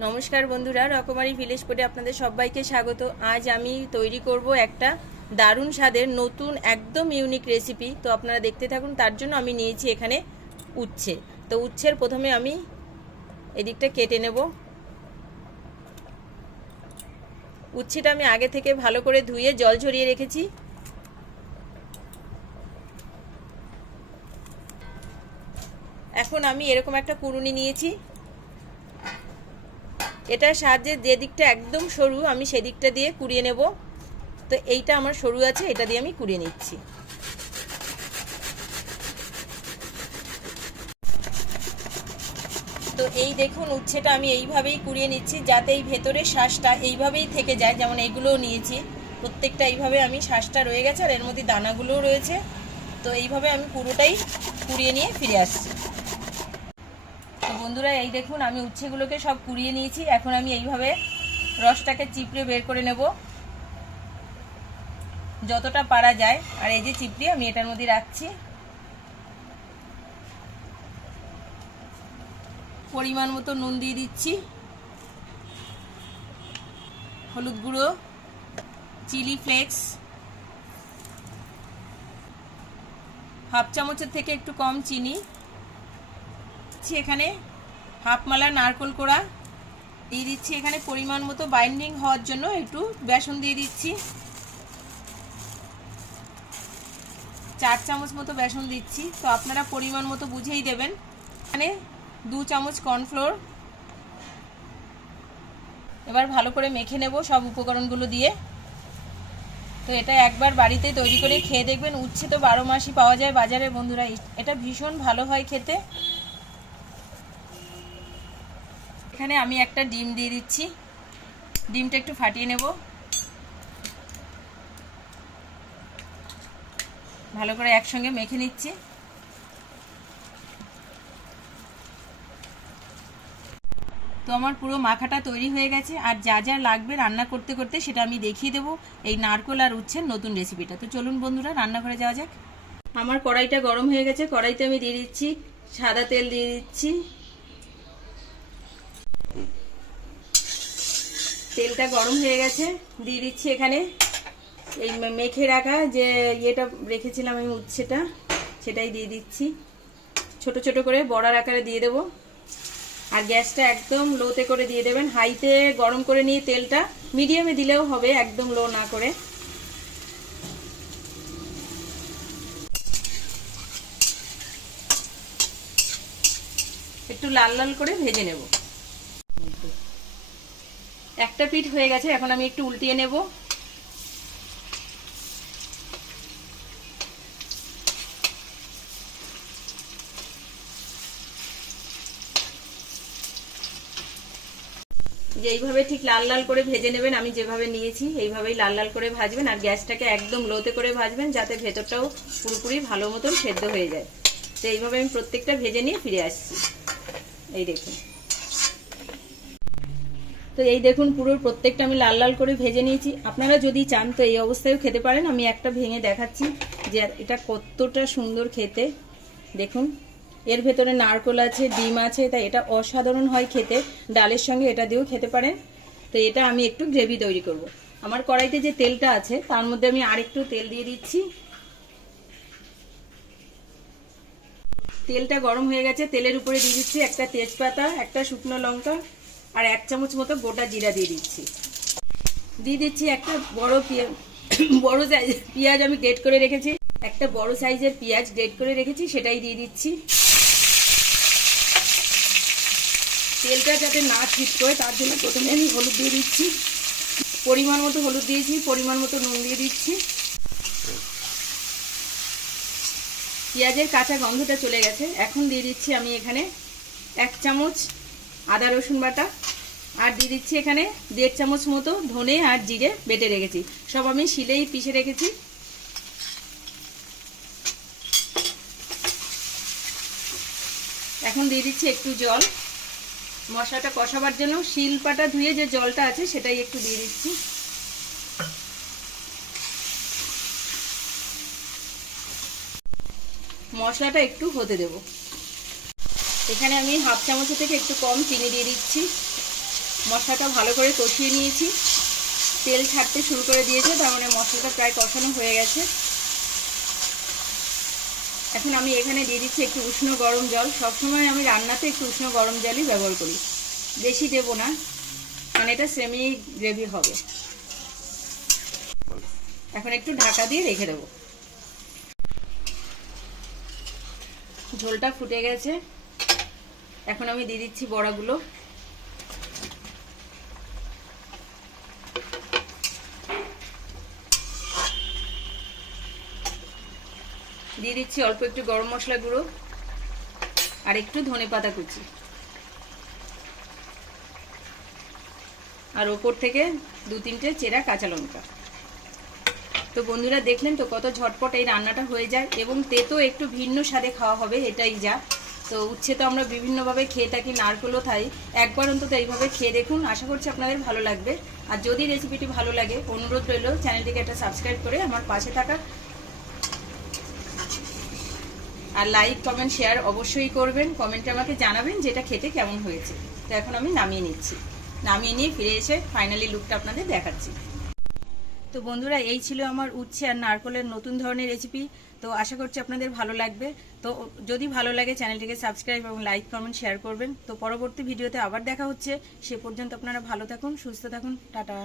নমস্কার বন্ধুরা, রকমারি ভিলেজ ফুডে আপনাদের সবাইকে স্বাগত। আজ আমি তৈরি করব একটা দারুণ স্বাদের নতুন একদম ইউনিক রেসিপি। তো আপনারা দেখতে থাকুন। তার জন্য আমি নিয়েছি এখানে উচ্ছে। তো উচ্ছের প্রথমে আমি এদিকটা কেটে নেব। উচ্ছেটা আমি আগে থেকে ভালো করে ধুয়ে জল ঝরিয়ে রেখেছি। এখন আমি এরকম একটা কুড়ুনি নিয়েছি। এটার সাহায্যে যে দিকটা একদম সরু আমি সেদিকটা দিয়ে কুড়িয়ে নেব। তো এইটা আমার সরু আছে, এটা দিয়ে আমি কুড়িয়ে নিচ্ছি। তো এই দেখুন, উচ্ছেটা আমি এইভাবেই কুড়িয়ে নিচ্ছি যাতে এই ভেতরের শ্বাসটা এইভাবেই থেকে যায়। যেমন এইগুলোও নিয়েছি, প্রত্যেকটা এইভাবে আমি শ্বাসটা রয়ে গেছে, আর এর মধ্যে দানাগুলোও রয়েছে। তো এইভাবে আমি পুরোটাই কুড়িয়ে নিয়ে ফিরে আসছি। তো বন্ধুরা, এই দেখুন আমি উচ্ছেগুলোকে সব কুড়িয়ে নিয়েছি। এখন আমি এইভাবে রসটাকে চিপড়ে বের করে নেব যতটা পারা যায়। আর এই যে চিপড়ি আমি এটার মধ্যে রাখছি। পরিমাণ মতো নুন দিয়ে দিচ্ছি, হলুদ গুঁড়ো, চিলি ফ্লেক্স, হাফ চামচের থেকে একটু কম চিনি, এখানে হাফ মালা নারকেল কোড়া দিয়ে দিচ্ছি। এখানে পরিমাণ মতো বাইন্ডিং হওয়ার জন্য একটু বেসন দিয়ে দিচ্ছি, 4 চামচ মতো বেসন দিচ্ছি। তো আপনারা পরিমাণ মতো বুঝেই দেবেন। এখানে 2 চামচ কর্নফ্লোর। এবার ভালো করে মেখে নেব সব উপকরণগুলো দিয়ে। তো এটা একবার বাড়িতে তৈরি করে খেয়ে দেখবেন। উচ্ছে তো 12 মাসই পাওয়া যায় বাজারে বন্ধুরা, এটা ভীষণ ভালো হয় খেতে। এখানে আমি একটা ডিম দিয়ে দিচ্ছি, ডিমটা একটু ফাটিয়ে নেব। ভালো করে একসঙ্গে মেখে নিচ্ছি। তো আমার পুরো মাখাটা তৈরি হয়ে গেছে। আর যা যা লাগবে রান্না করতে করতে সেটা আমি দেখিয়ে দেবো এই নারকেল আর উচ্ছের নতুন রেসিপিটা। তো চলুন বন্ধুরা, রান্নাঘরে যাওয়া যাক। আমার কড়াইটা গরম হয়ে গেছে। কড়াইতে আমি দিয়ে দিচ্ছি সাদা তেল, দিয়ে দিচ্ছি। তেলটা গরম হয়ে গেছে, দিয়ে দিচ্ছি এখানে এই মেখে রাখা যে ইয়েটা রেখেছিলাম আমি উচ্ছেটা, সেটাই দিয়ে দিচ্ছি। ছোট ছোট করে বড়ার আকারে দিয়ে দেবো। আর গ্যাসটা একদম লোতে করে দিয়ে দেবেন। হাইতে গরম করে নিয়ে তেলটা মিডিয়ামে দিলেও হবে, একদম লো না করে। একটু লাল লাল করে ভেজে নেব। একটা পিঠ হয়ে গেছে, এখন আমি একটু উল্টিয়ে নেব। যে এইভাবে ঠিক লাল লাল করে ভেজে নেবেন। আমি যেভাবে নিয়েছি এইভাবেই লাল লাল করে ভাজবেন। আর গ্যাসটাকে একদম লোতে করে ভাজবেন যাতে ভেতরটাও পুরোপুরি ভালো মতন সেদ্ধ হয়ে যায়। তো এইভাবে আমি প্রত্যেকটা ভেজে নিয়ে ফিরে আসছি। এই দেখুন, তো এই দেখুন পুরো প্রত্যেকটা আমি লাল লাল করে ভেজে নিয়েছি। আপনারা যদি চান তো এই অবস্থায়ও খেতে পারেন। আমি একটা ভেঙে দেখাচ্ছি যে এটা কতটা সুন্দর খেতে। দেখুন, এর ভেতরে নারকেল আছে, ডিম আছে, তাই এটা অসাধারণ হয় খেতে। ডালের সঙ্গে এটা দিয়েও খেতে পারেন। তো এটা আমি একটু গ্রেভি তৈরি করব। আমার কড়াইতে যে তেলটা আছে তার মধ্যে আমি আরেকটু তেল দিয়ে দিচ্ছি। তেলটা গরম হয়ে গেছে, তেলের উপরে দিয়ে দিচ্ছি একটা তেজপাতা, একটা শুকনো লঙ্কা, আর 1 চামচ মতো গোটা জিরা দিয়ে দিচ্ছি। দিয়ে দিচ্ছি একটা বড় সাইজের পেঁয়াজ আমি গ্রেট করে রেখেছি। একটা বড় সাইজের পেঁয়াজ গ্রেট করে রেখেছি, সেটাই দিয়ে দিচ্ছি। তেলটা যাতে না ছিটকোয় তার জন্য প্রথমে আমি হলুদ দিয়ে দিচ্ছি। পরিমাণ মতো হলুদ দিয়েছি, পরিমাণ মতো নুন দিয়ে দিচ্ছি। পেঁয়াজের কাঁচা গন্ধটা চলে গেছে। এখন দিয়ে দিচ্ছি আমি এখানে 1 চামচ আদা রসুন বাটা, আর দিয়ে দিচ্ছি এখানে 1.5 চামচ মতো ধনে আর জিরে বেটে রেখেছি। সব আমি শিলেই পিষে রেখেছি। এখন দিয়ে দিচ্ছি একটু জল, মশলাটা কষাবার জন্য। শিলপাটা ধুয়ে যে জলটা আছে সেটাই একটু দিয়ে দিচ্ছি। মশলাটা একটু হতে দেব। এখানে আমি হাফ চামচের থেকে একটু কম চিনি দিয়ে দিচ্ছি। মশলাটা ভালো করে কষিয়ে নিয়েছি, তেল ছাড়তে শুরু করে দিয়েছে, তার মানে মশলাটা প্রায় কষানো হয়ে গেছে। এখন আমি এখানে দিয়ে দিচ্ছি একটু উষ্ণ গরম জল। সবসময় আমি রান্নাতে একটু উষ্ণ গরম জলই ব্যবহার করি, বেশি দেব না, কারণ এটা সেমি গ্রেভি হবে। এখন একটু ঢাকা দিয়ে রেখে দেবো। ঝোলটা ফুটে গেছে, এখন আমি দিয়ে দিচ্ছি বড়াগুলো। দিয়ে দিচ্ছি অল্প একটু গরম মশলা গুঁড়ো আর একটু ধনেপাতা কুচি, আর ওপর থেকে 2-3টে চেরা কাঁচা লঙ্কা। তো বন্ধুরা দেখলেন তো কত ঝটপট এই রান্নাটা হয়ে যায়, এবং তেতো একটু ভিন্ন স্বাদে খাওয়া হবে, এটাই যা। তো উচ্ছে তো আমরা বিভিন্নভাবে খেয়ে থাকি, নারকেলও তাই। একবার অন্তত এইভাবে খেয়ে দেখুন, আশা করছি আপনাদের ভালো লাগবে। আর যদি রেসিপিটি ভালো লাগে, অনুরোধ রইল চ্যানেলটিকে একটা সাবস্ক্রাইব করে আমার পাশে থাকা, আর লাইক কমেন্ট শেয়ার অবশ্যই করবেন। কমেন্টে আমাকে জানাবেন যে এটা খেতে কেমন হয়েছে। তো এখন আমি নামিয়ে নিচ্ছি, নামিয়ে নিয়ে ফিরে এসে ফাইনালি লুকটা আপনাদের দেখাচ্ছি। তো বন্ধুরা এই ছিল আমার উচ্ছে আর নারকেলের নতুন ধরনের রেসিপি। তো আশা করছি আপনাদের ভালো লাগবে। তো যদি ভালো লাগে চ্যানেলটিকে সাবস্ক্রাইব এবং লাইক কমেন্ট শেয়ার করবেন। তো পরবর্তী ভিডিওতে আবার দেখা হচ্ছে, সে পর্যন্ত আপনারা ভালো থাকুন, সুস্থ থাকুন, টাটা।